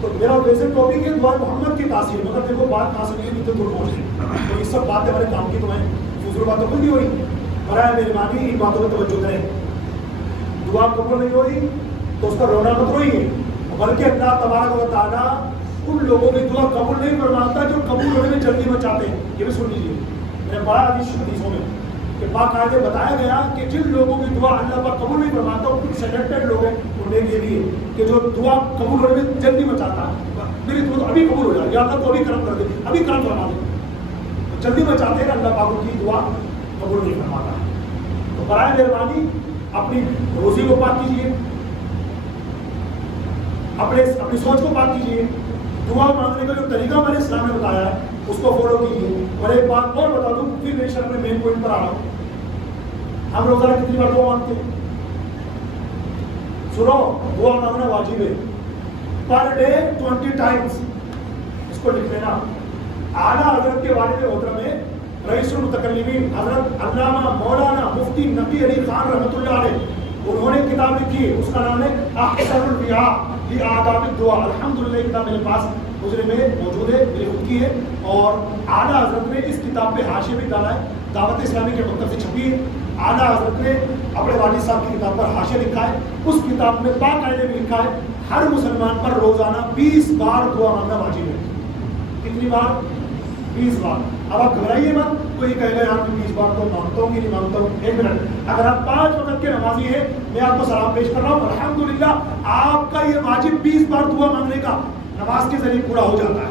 تو میرا ویسے ٹاپک ہے دعا محمد کی تاثیر مگر دیکھو بات کہاں سے نہیں کتنے دور پہنچ گئی تو یہ سب باتیں ہمارے کام کی تو ہیں دوسری باتوں کو نہیں ہوئی برائے مہربانی ان باتوں پہ توجہ کریں. دعا قبول نہیں ہوئی تو اس کا رونا مت روئیے بلکہ اللہ تبارک و تعالیٰ ان لوگوں کی دعا قبول نہیں فرماتا جو قبول ہونے میں جلدی میں چاہتے ہیں. یہ بھی سن لیجیے میں نے پڑھا حدیثوں میں کہ باقاعدہ بتایا گیا کہ جن لوگوں کی دعا اللہ پاک قبول نہیں فرماتا وہ کچھ سلیکٹڈ لوگ ہیں انہیں کے لیے کہ جو دعا قبول ہونے میں جلدی میں چاہتا ہے میری دعا تو ابھی قبول ہو جائے یا اللہ تو ابھی کرم کر دے ابھی کرم فرما دے جلدی میں چاہتے ہیں کہ اللہ پاک کی دعا قبول نہیں فرماتا. تو برائے مہربانی اپنی روزی کو پاک کیجیے اپنی سوچ کو پاک کیجیے. دعا مانگنے کا جو طریقہ میں نے اسلام نے بتایا ہے اس کو فالو کیجیے. اور ایک بات اور بتا دوں پھر میرے شرح میں مین پوائنٹ پر آ رہا ہوں. ہم روزانہ کتنی بار دعا مانگتے ہیں سنو دعا مانگنا واجب ہے پر ڈے 20 ٹائمز اس کو لکھ لینا. اعلیٰ حضرت کے والد محترم ہے رئیس المتکلمین حضرت علامہ مولانا مفتی نبی علی خان رحمۃ اللہ علیہ انہوں نے کتاب لکھی ہے اس کا نام ہے احسن البیاع لآداب الدعاء. الحمدللہ کتاب میرے پاس حجرے میں موجود ہے میری خود کی ہے اور اعلیٰ حضرت نے اس کتاب پہ حاشیہ بھی ڈالا ہے دعوت اسلامی کے مکتب سے چھپی ہے. اعلیٰ حضرت نے اپنے والد صاحب کی کتاب پر حاشیہ لکھا ہے اس کتاب میں باقاعدہ بھی لکھا ہے ہر مسلمان پر روزانہ 20 بار دعا مانگنا واجب ہے. کتنی بار 20 بار. اب آپ گھبرائیے مت کوئی کہے گا یار میں 20 بار تو مانگتا ہوں کہ نہیں مانگتا ہوں. ایک منٹ اگر آپ 5 وقت کے نمازی ہیں میں آپ کو سلام پیش کر رہا ہوں الحمدللہ آپ کا یہ واجب 20 بار دعا مانگنے کا نماز کے ذریعے پورا ہو جاتا ہے.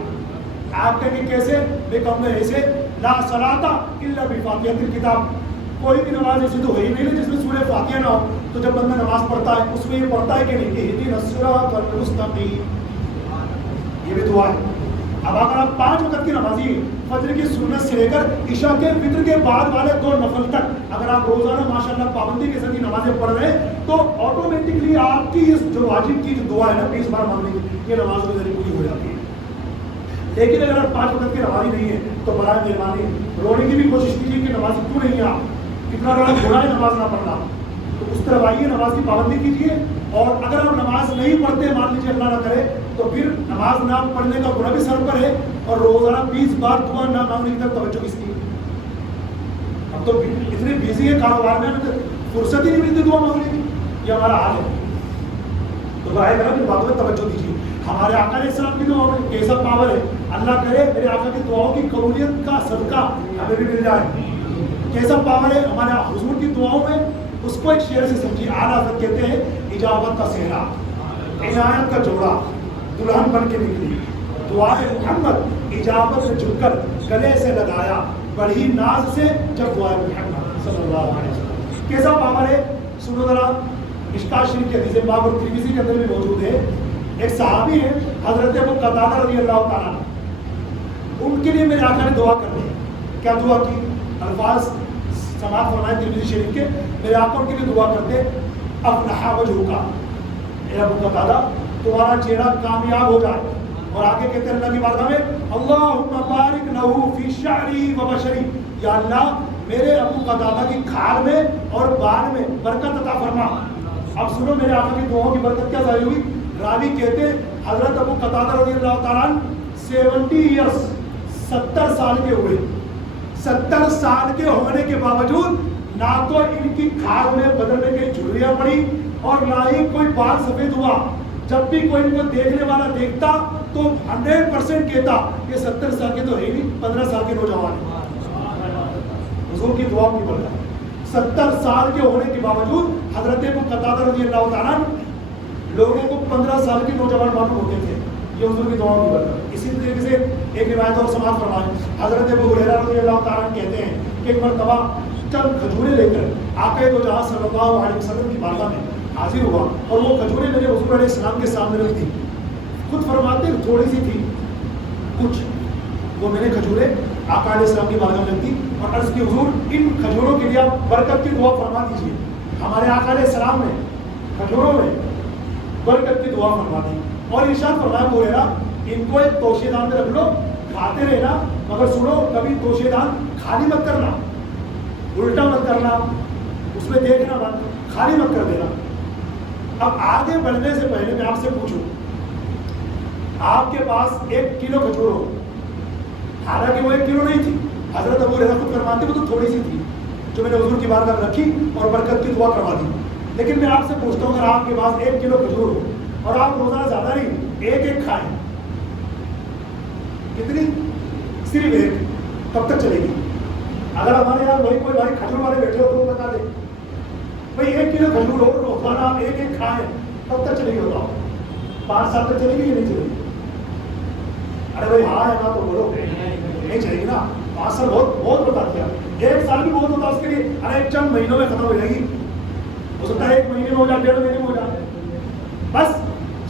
آپ کہیں گے کیسے بے کم میں ایسے لا صلاۃ الا بفاتحۃ الکتاب. کوئی بھی نماز ایسی تو ہوئی نہیں جس میں سورہ فاتحہ نہ ہو. تو جب بندہ نماز پڑھتا ہے اس میں یہ پڑھتا ہے کہ نہیں کہ اہدنا الصراط المستقیم یہ بھی دعا ہے. اب اگر آپ 5 وقت کی نمازی ہیں فجر کی سنت سے لے کر عشاء کے فطر کے بعد والے 2 نفل تک اگر آپ روزانہ ماشاءاللہ پابندی کے ساتھ نمازیں پڑھ رہے ہیں تو آٹومیٹکلی آپ کی اس جو واجب کی جو دعا ہے نا 20 بار مانگنے کی یہ نماز کے ذریعے پوری ہو جاتی ہے. لیکن اگر آپ 5 وقت کی نمازی نہیں ہے تو برائے مہربانی رونے کی بھی کوشش کیجیے کہ نماز کیوں نہیں ہے آپ کتنا بڑا گناہ ہے نماز نہ پڑھنا. تو اس طرح آئیے نماز کی پابندی کیجیے اور اگر آپ نماز نہیں پڑھتے مان لیجیے اللہ نہ کرے تو پھر نماز نہ پڑھنے کا گناہ بھی سر پر ہے اور روزانہ 20 بار دعا نہ مانگنے کی طرف توجہ کس کی. اب تو اتنے بیزی ہے کاروبار میں فرصت ہی نہیں ملتی دعا مانگنے کی. یہ ہمارا حال ہے. تو برائے کرم ان باتوں میں توجہ دیجیے. ہمارے آقا علیہ السلام کی دعا میں کیسا پاور ہے. اللہ کرے میرے آقا کی دعاؤں کی قبولیت کا صدقہ ہمیں بھی مل جائے. کیسا پاور ہے ہمارے حضور کی دعاؤں میں. اس کو ایک شعر سے سمجھیے. اعلیٰ حضرت کہتے ہیں اجابت کا صحرا عنایت کا جوڑا دلہن بن کے نکلی دعائے محمد اجابت سے جھک کر گلے سے لگایا بڑی ناز سے جب دعائے محمد صلی اللہ علیہ وسلم. کیسا پاور ہے سنو ذرا. مشکاۃ شریف کے حدیث باب اور ترمذی کے اندر بھی موجود ہے. ایک صحابی ہے حضرت ابو قتادہ رضی اللہ تعالیٰ ان کے لیے میرے آقا نے دعا کر دی. کیا دعا کی الفاظ سماعت فرمائے ترمذی شریف کے. میرے آقا ان کے لیے دعا کرتے افلح وجہک اے ابو قتادہ تمہارا چہرہ کامیاب ہو جائے. اور آگے کہتے ہیں اللہ کی بارگاہ میں اللہم بارک لہ فی شعری و بشری. یا اللہ میرے ابو قتادہ کی کھال میں اور بال میں برکت عطا فرما. اب سنو میرے آقا کی دعاؤں کی برکت کیا ظاہر ہوئی. راوی کہتے حضرت ابو قتادہ رضی اللہ تعالیٰ 70 ایئرس 70 سال کے ہوئے. 70 سال کے ہونے کے باوجود نہ تو ان کی کھال میں بدن میں کئی جھریاں پڑی اور نہ ہی کوئی بال سفید ہوا. جب بھی کوئی ان کو دیکھنے والا دیکھتا تو 100% کہتا یہ 70 سال کے تو ہے نہیں 15 سال کے نوجوان. حضور کی دعا کی برکت. 70 سال کے ہونے کے باوجود حضرت ابو قتادہ رضی اللہ تعالیٰ لوگوں کو 15 سال کے نوجوان معلوم ہوتے تھے. یہ حضور کی دعا کی برکت. اسی طریقے سے ایک روایت اور سماعت فرمائیں. حضرت ابو ہریرہ رضی اللہ تعالیٰ کہتے ہیں کہ ایک مرتبہ چند کھجورے لے کر آقا دو جہاں صلی اللہ علیہ وسلم کی بارگاہ میں حاضر ہوا اور وہ کھجورے میرے حضور علیہ السلام کے سامنے رکھ دی. خود فرماتے تھوڑی سی تھی کچھ، وہ میں نے کھجوریں آقا علیہ السلام کی بارگاہ میں رکھ دی اور عرض کی حضور ان کھجوروں کے لیے آپ برکت کی دعا فرما دیجیے. ہمارے آقا علیہ السلام نے کھجوروں میں برکت کی دعا فرما دی اور ارشاد فرمایا بولے نا ان کو ایک توشے دان میں رکھ لو، کھاتے رہنا، مگر سنو کبھی توشے دان خالی مت کرنا، الٹا مت کرنا، اس میں دیکھنا مت، خالی مت کر دینا. اب آگے بڑھنے سے پہلے میں آپ سے پوچھوں، آپ کے پاس 1 کلو کھجور ہو، حالانکہ وہ 1 کلو نہیں تھی، حضرت ابو ہریرہ خود فرماتے وہ تو تھوڑی سی تھی جو میں نے حضور کی بارگاہ میں رکھی اور برکت کی دعا کروا دی. لیکن میں آپ سے پوچھتا ہوں اگر آپ کے پاس 1 کلو کھجور ہو اور آپ روزانہ زیادہ نہیں ایک کھائیں، کتنی؟ صرف 1، کب تک چلے گی؟ اگر ہمارے یہاں وہی کوئی بھائی کھجور والے بیٹھے ہو تو وہ بتا دیں بھائی 1 کلو کھجور ہو روزانہ آپ ایک کھائیں، کب تک چلے گی بتاؤ؟ 5 سال تک چلے گی یا نہیں چلے گی؟ ارے بھائی ہاں ہے نا تو بولو، نہیں چلے گی نا. 5 سال بہت بتا دیا، 1 سال بھی بہت ہوتا اس کے لیے. ارے چند مہینوں میں ختم ہو جائے گی، ہو سکتا ہے 1 مہینے میں ہو جائے، 1.5 مہینے میں ہو جائے. بس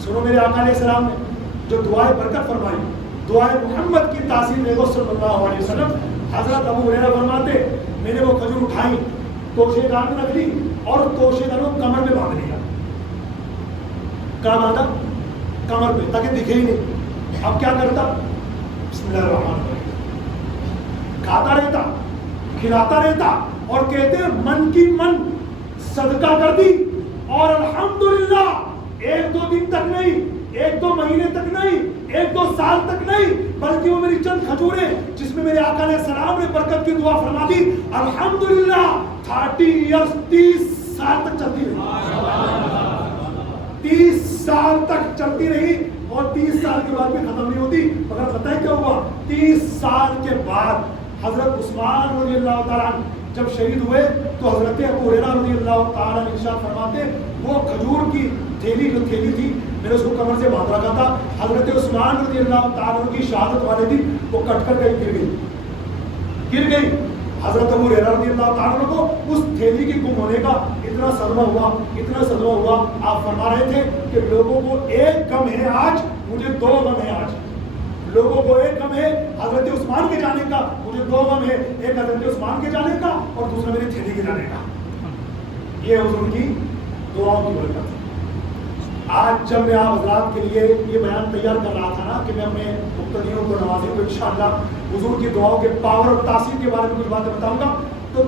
سنو میرے آقا علیہ السلام نے جو دعائے برکت فرمائی، دعائے محمد کی تاثیر دے دو صلی اللہ علیہ وسلم. حضرت ابو ہریرہ فرماتے میں نے وہ کھجور اٹھائی، توشے دان میں رکھ لی اور توشے دان کو کمر میں باندھ لیا. کہاں باندھا؟ کمر پہ، تاکہ دکھے ہی نہیں. اب کیا کرتا؟ بسم اللہ الرحمن الرحیم کھاتا رہتا، کھلاتا رہتا اور کہتے من کی من صدقہ کر دی. اور الحمدللہ 1-2 دن تک نہیں، 1-2 مہینے تک نہیں، 1-2 سال تک نہیں، بلکہ وہ میری چند کھجوریں جس میں میرے آقا علیہ السلام نے برکت کی دعا فرما دی، الحمدللہ 30 ایئرس 30 سال تک چلتی رہی. 30 سال تک چلتی رہی اور 30 سال کے بعد بھی ختم نہیں ہوتی. مگر پتہ ہے کیا ہوا؟ 30 سال کے بعد حضرت عثمان رضی اللہ تعالیٰ جب شہید ہوئے تو حضرت ابو ہریرہ رضی اللہ تعالیٰ ارشاد فرماتے وہ کھجور کی تھیلی جو تھیلی تھی میں نے اس کو کمر سے باندھ رکھا تھا. حضرت عثمان رضی اللہ تعالیٰ کی شہادت والے دن وہ کٹ کر کہیں گر گئی. حضرت ابو ہریرہ رضی اللہ تعالیٰ کو اس تھیلی کی گم ہونے کا اتنا صدمہ ہوا، اتنا صدمہ ہوا. آپ فرما رہے تھے کہ لوگوں کو 1 غم ہے آج، مجھے 2 غم ہے آج. لوگوں کو 1 غم ہے حضرت عثمان کے جانے کا، مجھے 2 غم ہے، ایک حضرت عثمان کے جانے کا اور دوسرا میری تھیلی کے جانے کا. یہ حضور کی دعاؤں کی برکت. آج جب میں آپ حضرات کے لیے یہ بیان تیار کر رہا تھا نا کہ میں اپنے مقتدیوں کو نوازوں کو انشاءاللہ حضور کی دعاؤں کے پاور اور تاثیر کے بارے میں کچھ باتیں بتاؤں گا، تو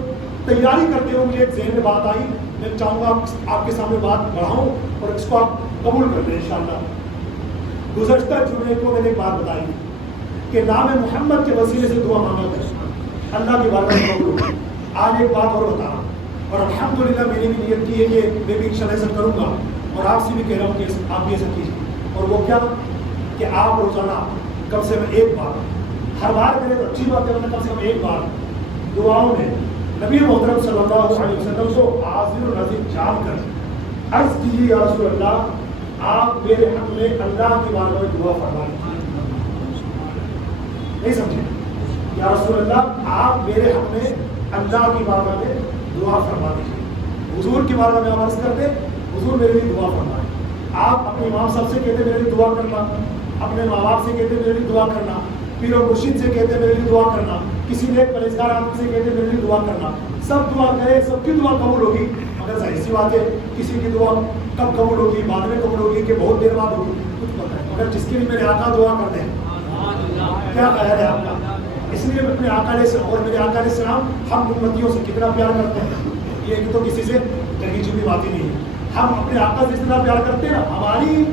تیاری کرتے ہوئے مجھے ایک ذہن میں بات آئی. میں چاہوں گا آپ کے سامنے بات بڑھاؤں اور اس کو آپ قبول کر دیں انشاءاللہ. گزشتہ جمعے کو میں نے ایک بات بتائی کہ نام محمد کے وسیلے سے دعا مانگا کریں، اللہ کی بارگاہ میں قبول. آج ایک بات اور بتا رہا ہوں اور الحمدللہ میں نے بھی نیت کی ہے کہ میں بھی انشاءاللہ ایسا کروں گا اور آپ سے بھی کہہ رہا ہوں کہ آپ بھی ایسا کیجیے. اور وہ کیا کہ آپ روزانہ کم سے کم 1 بار، ہر بار کرے تو اچھی بات ہے، کم سے کم 1 بار دعاؤں میں نبی محترم صلی اللہ علیہ وسلم کو حاضر و ناظر جان کر عرض کیجیے یا رسول اللہ آپ میرے حق میں اللہ کی بارگاہ میں دعا فرمائیں. نہیں سمجھے؟ یا رسول اللہ آپ میرے حق میں اللہ کی بارگاہ میں دعا فرما دیجیے. حضور کی بارگاہ میں آپ عرض کرتے حضور میرے لیے دعا فرمائیں. آپ اپنے امام صاحب سے کہتے میرے لیے دعا کرنا، اپنے ماں باپ سے کہتے میرے لیے دعا کرنا، پیر و مرشد سے کہتے میرے لیے دعا کرنا، کسی نیک پرہیزگار آدمی سے کہتے میرے لیے دعا کرنا. سب دعا کرے، سب کی دعا قبول ہوگی، مگر ظاہر سی بات ہے کسی کی دعا کب قبول ہوگی، بعد میں قبول ہوگی کہ بہت دیر بعد ہوگی، کچھ پتہ ہے. مگر جس کے لیے میرے آقا دعا کرتے ہیں کیا خیال ہے آپ کا؟ اس لیے میں اپنے آقا علیہ السلام اور میرے آقا علیہ السلام ہم امتیوں سے کتنا پیار کرتے ہیں، یہ تو کسی سے کہیں چھپی بات ہی نہیں ہے. ہم اپنے آقا سے اتنا پیار کرتے ہیں، ہماری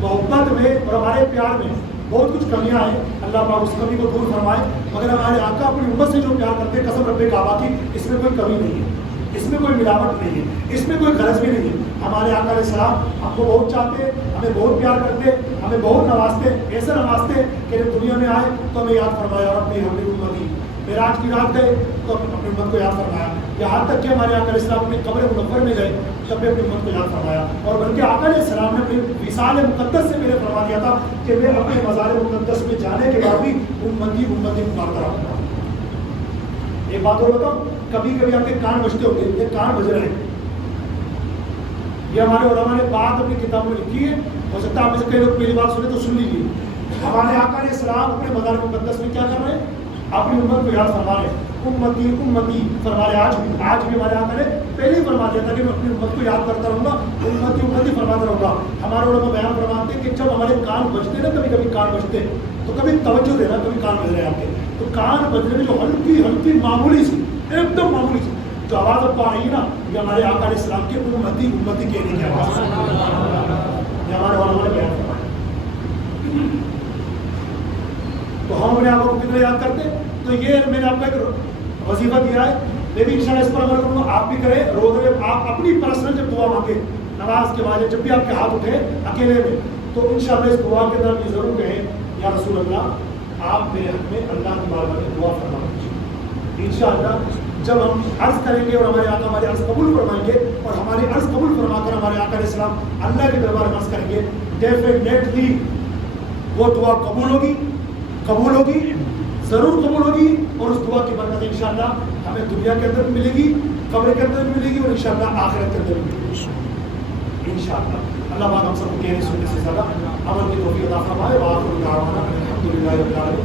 محبت میں اور ہمارے پیار میں بہت کچھ کمیاں ہیں، اللہ پاک اس کمی کو دور فرمائے. مگر ہمارے آقا اپنی امت سے جو پیار کرتے ہیں قسم رب کعبہ کی، اس میں کوئی کمی نہیں ہے، اس میں کوئی ملاوٹ نہیں ہے، اس میں کوئی غرض بھی نہیں ہے. ہمارے آقا علیہ السلام ہم کو بہت چاہتے ہیں، ہمیں بہت پیار کرتے ہیں، ہمیں بہت نوازتے ہیں، ایسے نوازتے ہیں کہ جب دنیا میں آئے تو ہمیں یاد فرمایا اور اپنی ہم نے امتی معراج کی رات گئے تو اپنی امت کو یاد فرمایا. یہاں تک کہ ہمارے آقا علیہ السلام اپنی قبر منور میں گئے تب بھی اپنی امت کو یاد فرمایا. اور بلکہ آقا علیہ السلام نے اپنی وصال مقدس سے میرے فرما دیا تھا کہ میں اپنے مزار مقدس میں جانے کے بعد بھی امتی پکارتا رہوں گا. ایک بات اور بتاؤں، کبھی کبھی آپ کے کان بجتے ہوں گے، یہ کان بج رہے ہیں، یہ ہمارے علماء نے بات اپنی کتابوں میں لکھی ہے. ہو سکتا ہے آپ میں سے کئی لوگ پہلی بات سنے تو سن لیجیے. ہمارے آقا علیہ السلام اپنے مدار مقدس میں کیا کر رہے ہیں؟ اپنی امت کو یاد فرما رہے ہیں. امتی امتی فرما رہے. آج بھی ہمارے آقا نے پہلے ہی فرما دیا تھا کہ میں اپنی امت کو یاد کرتا رہوں گا, امتی امتی فرماتا رہوں گا. ہمارے علماء بیان فرماتے ہیں کہ جب ہمارے کان بجتے ہیں نا, کبھی کبھی کان بجتے ہیں تو کبھی توجہ دینا, کبھی کان بج رہے ہیں آپ کے, تو کان بجنے میں جو ہلکی ہلکی معمولی سی, ایک دم معمولی سی جو آواز اب آ رہی ہے نا, یہ ہمارے آقا علیہ السلام کے امتی امتی کہنے کی آواز ہے. یہ ہمارے علماء نے بیان فرمایا. تو ہم اپنے آقا کو کتنا یاد کرتے ہیں؟ تو یہ میں نے آپ کو ایک وظیفہ دیا ہے, میں بھی انشاءاللہ اس پر عمل کروں گا. آپ بھی کریں روزے میں, آپ اپنی پرسنل جب دعا مانگے نماز کے بعد, جب بھی آپ کے ہاتھ اٹھے اکیلے میں, تو انشاءاللہ اس دعا کے اندر بھی ضرور کہیں یا رسول اللہ آپ میرے حق میں اللہ کی بارگاہ میں دعا فرما دیجیے. انشاءاللہ جب ہم عرض کریں گے اور ہمارے آقا ہمارے عرض قبول فرمائیں گے, اور ہماری عرض قبول فرما کر ہمارے آقا علیہ السلام اللہ کے دربار میں عرض کریں گے, ڈیفینیٹلی وہ دعا قبول ہوگی, قبول ہوگی, ضرور قبول ہوگی. اور اس دعا کی برکت انشاءاللہ ہمیں دنیا کے اندر بھی ملے گی, قبر کے اندر بھی ملے گی, اور انشاءاللہ آخرت کے اندر بھی ملے گی انشاءاللہ. اللہ پاک ہم سب کو کہنے سننے سے زیادہ عمل کی توفیق عطا فرمائے. وآخر دعوانا الحمدللہ رب العالمین.